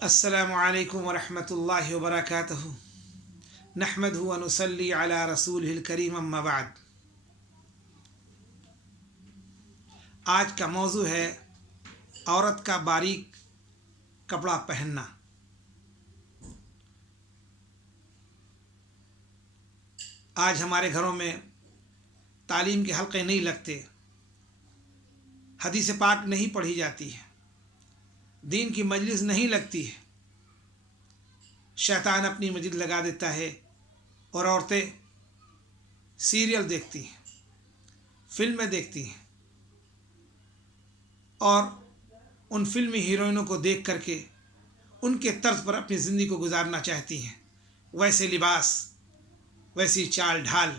السلام علیکم ورحمۃ اللہ وبرکاتہ نحمدہ و نصلی علی رسولہ الکریم اما بعد۔ آج کا موضوع ہے عورت کا باریک کپڑا پہننا۔ آج ہمارے گھروں میں تعلیم کے حلقے نہیں لگتے، حدیث پاک نہیں پڑھی جاتی ہے، دین کی مجلس نہیں لگتی ہے۔ شیطان اپنی مجلس لگا دیتا ہے اور عورتیں سیریل دیکھتی ہیں، فلمیں دیکھتی ہیں اور ان فلمی ہیروئنوں کو دیکھ کر کے ان کے طرز پر اپنی زندگی کو گزارنا چاہتی ہیں۔ ویسے لباس، ویسی چال ڈھال،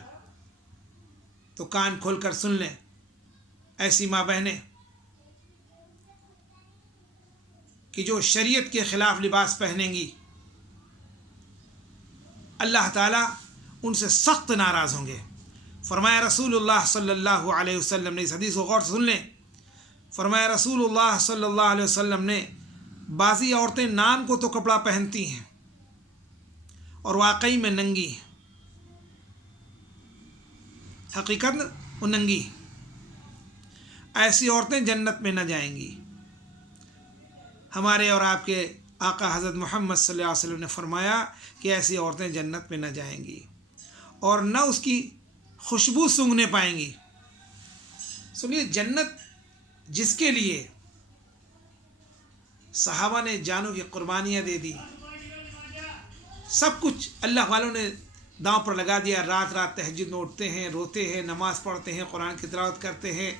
تو کان کھول کر سن لیں، ایسی ماں بہنیں کہ جو شریعت کے خلاف لباس پہنیں گی، اللہ تعالیٰ ان سے سخت ناراض ہوں گے۔ فرمایا رسول اللہ صلی اللہ علیہ وسلم نے، اس حدیث کو غور سے سن لیں، فرمایا رسول اللہ صلی اللہ علیہ وسلم نے، بعضی عورتیں نام کو تو کپڑا پہنتی ہیں اور واقعی میں ننگی ہیں، حقیقت وہ ننگی ہیں۔ ایسی عورتیں جنت میں نہ جائیں گی۔ ہمارے اور آپ کے آقا حضرت محمد صلی اللہ علیہ وسلم نے فرمایا کہ ایسی عورتیں جنت میں نہ جائیں گی اور نہ اس کی خوشبو سونگھنے پائیں گی۔ سنیے، جنت جس کے لیے صحابہ نے جانوں کی قربانیاں دے دی، سب کچھ اللہ والوں نے داؤں پر لگا دیا، رات رات تہجد میں اٹھتے ہیں، روتے ہیں، نماز پڑھتے ہیں، قرآن کی تلاوت کرتے ہیں،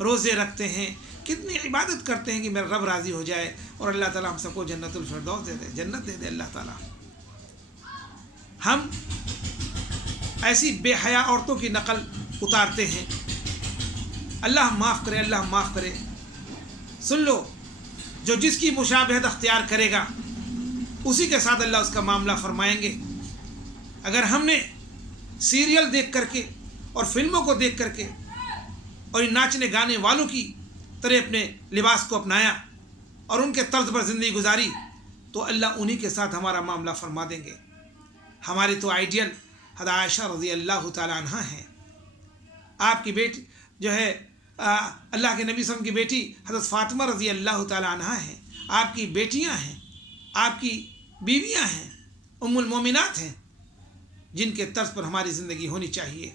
روزے رکھتے ہیں، کتنی عبادت کرتے ہیں کہ میرا رب راضی ہو جائے اور اللہ تعالیٰ ہم سب کو جنت الفردوس دے دے، جنت دے دے اللہ تعالیٰ۔ ہم ایسی بے حیا عورتوں کی نقل اتارتے ہیں۔ اللہ معاف کرے، اللہ معاف کرے۔ سن لو، جو جس کی مشابہت اختیار کرے گا اسی کے ساتھ اللہ اس کا معاملہ فرمائیں گے۔ اگر ہم نے سیریل دیکھ کر کے اور فلموں کو دیکھ کر کے اور ان ناچنے گانے والوں کی طرح اپنے لباس کو اپنایا اور ان کے طرز پر زندگی گزاری، تو اللہ انہی کے ساتھ ہمارا معاملہ فرما دیں گے۔ ہماری تو آئیڈیل حضرت عائشہ رضی اللہ تعالی عنہا ہیں۔ آپ کی بیٹی جو ہے اللہ کے نبی صلی اللہ علیہ وسلم کی بیٹی حضرت فاطمہ رضی اللہ تعالی عنہا ہیں۔ آپ کی بیٹیاں ہیں، آپ کی بیویاں ہیں، ام المومنات ہیں، جن کے طرز پر ہماری زندگی ہونی چاہیے۔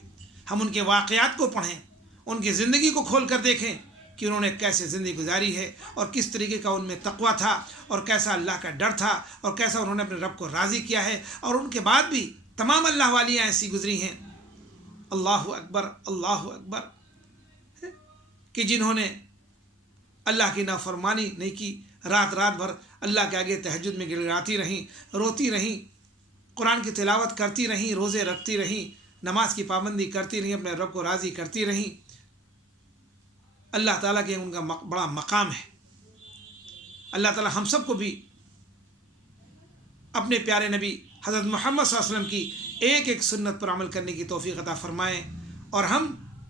ہم ان کے واقعات کو پڑھیں، ان کی زندگی کو کھول کر دیکھیں کہ انہوں نے کیسے زندگی گزاری ہے اور کس طریقے کا ان میں تقویٰ تھا اور کیسا اللہ کا ڈر تھا اور کیسا انہوں نے اپنے رب کو راضی کیا ہے، اور ان کے بعد بھی تمام اللہ والیاں ایسی گزری ہیں، اللہ اکبر اللہ اکبر، کہ جنہوں نے اللہ کی نافرمانی نہیں کی، رات رات بھر اللہ کے آگے تہجد میں گڑگڑاتی رہیں، روتی رہیں، قرآن کی تلاوت کرتی رہیں، روزے رکھتی رہیں، نماز کی پابندی کرتی رہیں، اپنے رب کو راضی کرتی رہیں۔ اللہ تعالیٰ کے ان کا بڑا مقام ہے۔ اللہ تعالیٰ ہم سب کو بھی اپنے پیارے نبی حضرت محمد صلی اللہ علیہ وسلم کی ایک ایک سنت پر عمل کرنے کی توفیق عطا فرمائیں، اور ہم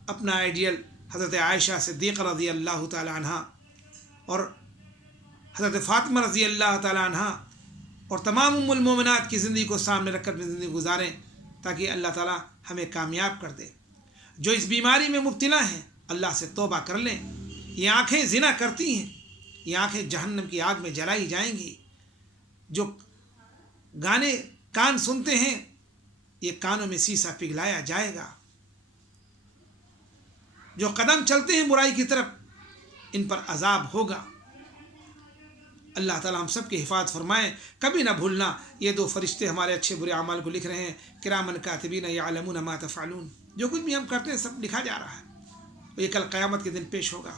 اپنا آئیڈیل حضرت عائشہ صدیقہ رضی اللہ تعالی عنہا اور حضرت فاطمہ رضی اللہ تعالی عنہا اور تمام ام المومنات کی زندگی کو سامنے رکھ کر اپنی زندگی گزاریں، تاکہ اللہ تعالیٰ ہمیں کامیاب کر دے۔ جو اس بیماری میں مبتلا ہیں، اللہ سے توبہ کر لیں۔ یہ آنکھیں زنا کرتی ہیں، یہ آنکھیں جہنم کی آگ میں جلائی جائیں گی۔ جو گانے کان سنتے ہیں، یہ کانوں میں سیسا پگھلایا جائے گا۔ جو قدم چلتے ہیں برائی کی طرف، ان پر عذاب ہوگا۔ اللہ تعالیٰ ہم سب کی حفاظت فرمائیں۔ کبھی نہ بھولنا، یہ دو فرشتے ہمارے اچھے برے اعمال کو لکھ رہے ہیں، کرامن کاتبین یعلمون ما تفعلون۔ جو کچھ بھی ہم کرتے ہیں سب لکھا جا رہا ہے، یہ کل قیامت کے دن پیش ہوگا۔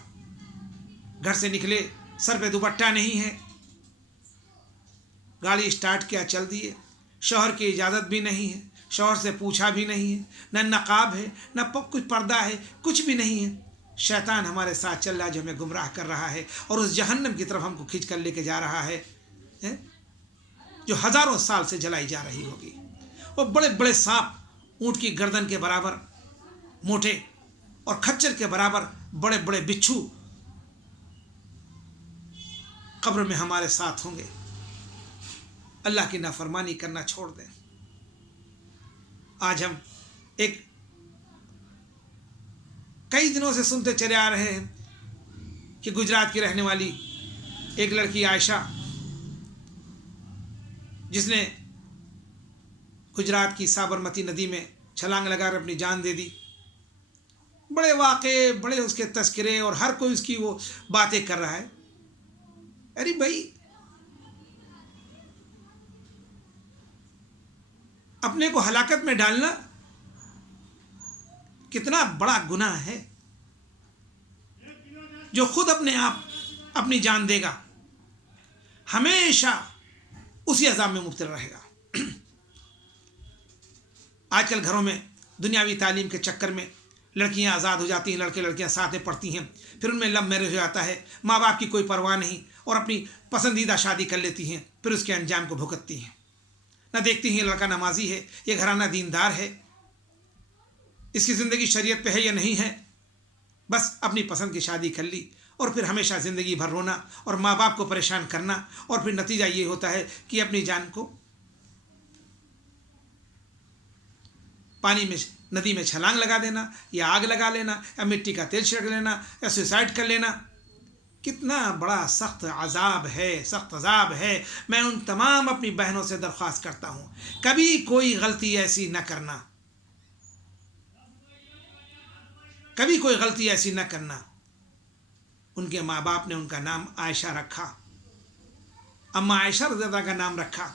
گھر سے نکلے، سر پہ دوپٹہ نہیں ہے، گاڑی اسٹارٹ کیا چل دیے، شوہر کی اجازت بھی نہیں ہے، شوہر سے پوچھا بھی نہیں ہے، نہ نقاب ہے، نہ کچھ پردہ ہے، کچھ بھی نہیں ہے۔ شیطان ہمارے ساتھ چل رہا ہے، جو ہمیں گمراہ کر رہا ہے اور اس جہنم کی طرف ہم کو کھینچ کر لے کے جا رہا ہے، جو ہزاروں سال سے جلائی جا رہی ہوگی۔ وہ بڑے بڑے سانپ، اونٹ کی گردن کے برابر موٹے اور کھچر کے برابر بڑے بڑے بچھو قبر میں ہمارے ساتھ ہوں گے. اللہ کی نافرمانی کرنا چھوڑ دیں. آج ہم ایک کئی دنوں سے سنتے چلے آ رہے ہیں کہ گجرات کی رہنے والی ایک لڑکی عائشہ، جس نے گجرات کی سابرمتی ندی میں چھلانگ لگا کر اپنی جان دے دی. بڑے واقعے، بڑے اس کے تذکرے، اور ہر کوئی اس کی وہ باتیں کر رہا ہے. ارے بھائی، اپنے کو ہلاکت میں ڈالنا کتنا بڑا گناہ ہے. جو خود اپنے آپ اپنی جان دے گا ہمیشہ اسی عذاب میں مبتلا رہے گا. آج کل گھروں میں دنیاوی تعلیم کے چکر میں لڑکیاں آزاد ہو جاتی ہیں، لڑکے لڑکیاں ساتھ میں پڑھتی ہیں، پھر ان میں لو میرج ہو جاتا ہے. ماں باپ کی کوئی پرواہ نہیں، اور اپنی پسندیدہ شادی کر لیتی ہیں، پھر اس کے انجام کو بھگتتی ہیں. نہ دیکھتی ہیں یہ لڑکا نمازی ہے، یہ گھرانہ دیندار ہے، اس کی زندگی شریعت پہ ہے یا نہیں ہے. بس اپنی پسند کی شادی کر لی، اور پھر ہمیشہ زندگی بھر رونا اور ماں باپ کو پریشان کرنا، اور پھر نتیجہ یہ ہوتا ہے کہ اپنی جان کو پانی میں، ندی میں چھلانگ لگا دینا، یا آگ لگا لینا، یا مٹی کا تیل چھڑک لینا، یا سوسائڈ کر لینا. کتنا بڑا سخت عذاب ہے، سخت عذاب ہے. میں ان تمام اپنی بہنوں سے درخواست کرتا ہوں، کبھی کوئی غلطی ایسی نہ کرنا، کبھی کوئی غلطی ایسی نہ کرنا. ان کے ماں باپ نے ان کا نام عائشہ رکھا، اما عائشہ رضی اللہ عنہا کا نام رکھا،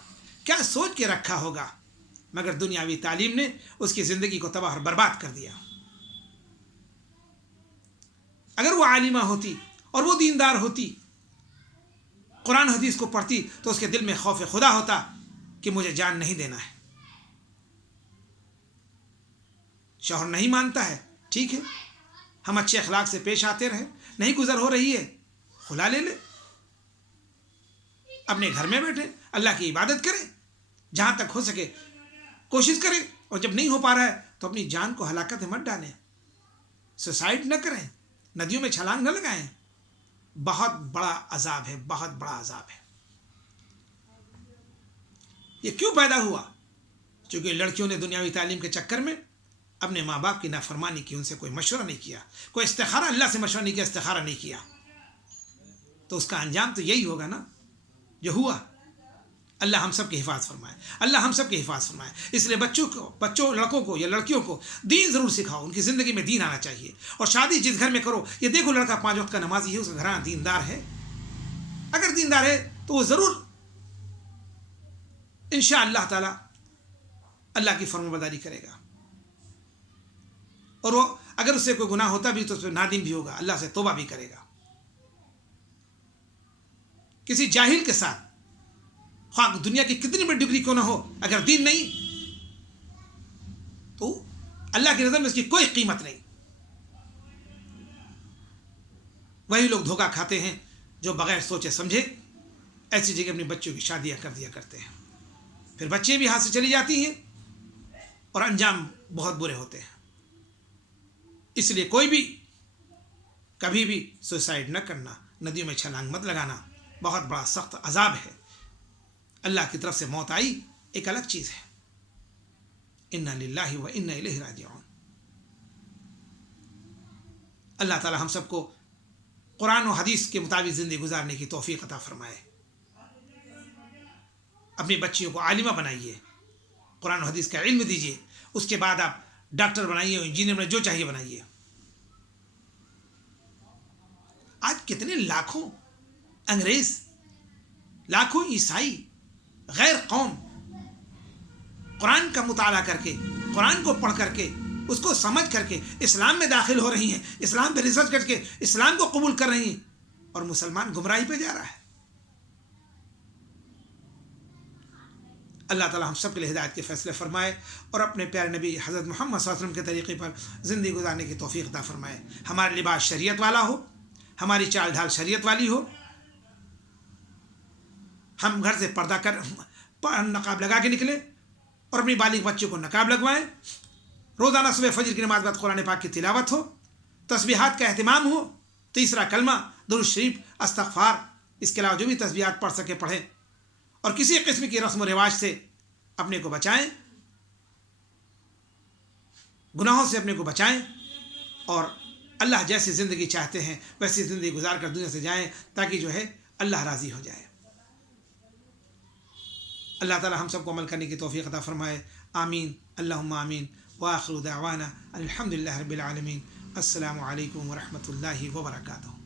کیا سوچ کے رکھا ہوگا؟ مگر دنیاوی تعلیم نے اس کی زندگی کو تباہ اور برباد کر دیا. اگر وہ عالمہ ہوتی اور وہ دیندار ہوتی، قرآن حدیث کو پڑھتی، تو اس کے دل میں خوف خدا ہوتا کہ مجھے جان نہیں دینا ہے. شوہر نہیں مانتا ہے، ٹھیک ہے، ہم اچھے اخلاق سے پیش آتے رہے. نہیں گزر ہو رہی ہے، خلا لے لے، اپنے گھر میں بیٹھے اللہ کی عبادت کریں، جہاں تک ہو سکے کوشش کریں، اور جب نہیں ہو پا رہا ہے تو اپنی جان کو ہلاکت میں مت ڈالیں، سوسائڈ نہ کریں، ندیوں میں چھلانگ نہ لگائیں. بہت بڑا عذاب ہے، بہت بڑا عذاب ہے. یہ کیوں پیدا ہوا؟ چونکہ لڑکیوں نے دنیاوی تعلیم کے چکر میں اپنے ماں باپ کی نافرمانی کی، ان سے کوئی مشورہ نہیں کیا، کوئی استخارہ اللہ سے مشورہ نہیں کیا، استخارہ نہیں کیا. تو اس کا انجام تو یہی ہوگا نا جو ہوا. اللہ ہم سب کی حفاظت فرمائے، اللہ ہم سب کی حفاظت فرمائے. اس لیے بچوں لڑکوں کو یا لڑکیوں کو دین ضرور سکھاؤ، ان کی زندگی میں دین آنا چاہیے. اور شادی جس گھر میں کرو، یہ دیکھو لڑکا 5 وقت کا نمازی ہے، اس کا گھرانہ دیندار ہے. اگر دیندار ہے تو وہ ضرور انشاءاللہ تعالی اللہ کی فرمانبرداری کرے گا. اور وہ اگر اس سے کوئی گناہ ہوتا بھی تو اس پہ نادم بھی ہوگا، اللہ سے توبہ بھی کرے گا. کسی جاہل کے ساتھ، خواہ دنیا کی کتنی بڑی ڈگری کیوں نہ ہو، اگر دین نہیں تو اللہ کی نظر میں اس کی کوئی قیمت نہیں. وہی لوگ دھوکہ کھاتے ہیں جو بغیر سوچے سمجھے ایسی جگہ اپنی بچوں کی شادیاں کر دیا کرتے ہیں. پھر بچے بھی ہاتھ سے چلی جاتی ہیں اور انجام بہت برے ہوتے ہیں. اس لیے کوئی بھی کبھی بھی سوسائڈ نہ کرنا، ندیوں میں چھلانگ مت لگانا. بہت بڑا سخت عذاب ہے. اللہ کی طرف سے موت آئی ایک الگ چیز ہے. انا للہ و انا الیہ راجعون. اللہ تعالی ہم سب کو قرآن و حدیث کے مطابق زندگی گزارنے کی توفیق عطا فرمائے. اپنی بچیوں کو عالمہ بنائیے، قرآن و حدیث کا علم دیجیے. اس کے بعد آپ ڈاکٹر بنائیے، انجینئر بنائیے، جو چاہیے بنائیے. آج کتنے لاکھوں انگریز، لاکھوں عیسائی، غیر قوم قرآن کا مطالعہ کر کے، قرآن کو پڑھ کر کے، اس کو سمجھ کر کے اسلام میں داخل ہو رہی ہیں، اسلام پہ ریسرچ کر کے اسلام کو قبول کر رہی ہیں، اور مسلمان گمراہی پہ جا رہا ہے. اللہ تعالی ہم سب کے لیے ہدایت کے فیصلے فرمائے اور اپنے پیارے نبی حضرت محمد صلی اللہ علیہ وسلم کے طریقے پر زندگی گزارنے کی توفیق عطا فرمائے. ہمارا لباس شریعت والا ہو، ہماری چال ڈھال شریعت والی ہو. ہم گھر سے پردہ کر نقاب لگا کے نکلیں اور اپنی بالغ بچوں کو نقاب لگوائیں. روزانہ صبح فجر کی نماز بعد قرآن پاک کی تلاوت ہو، تسبیحات کا اہتمام ہو. تیسرا کلمہ، درود شریف، استغفار اس کے علاوہ جو بھی تسبیحات پڑھ سکے پڑھیں، اور کسی قسم کی رسم و رواج سے اپنے کو بچائیں، گناہوں سے اپنے کو بچائیں، اور اللہ جیسی زندگی چاہتے ہیں ویسی زندگی گزار کر دنیا سے جائیں، تاکہ جو ہے اللہ راضی ہو جائے۔ اللہ تعالی ہم سب کو عمل کرنے کی توفیق عطا فرمائے، آمین، اللہم آمین، وآخر دعوانا الحمدللہ رب العالمین۔ السلام علیکم ورحمۃ اللہ وبرکاتہ۔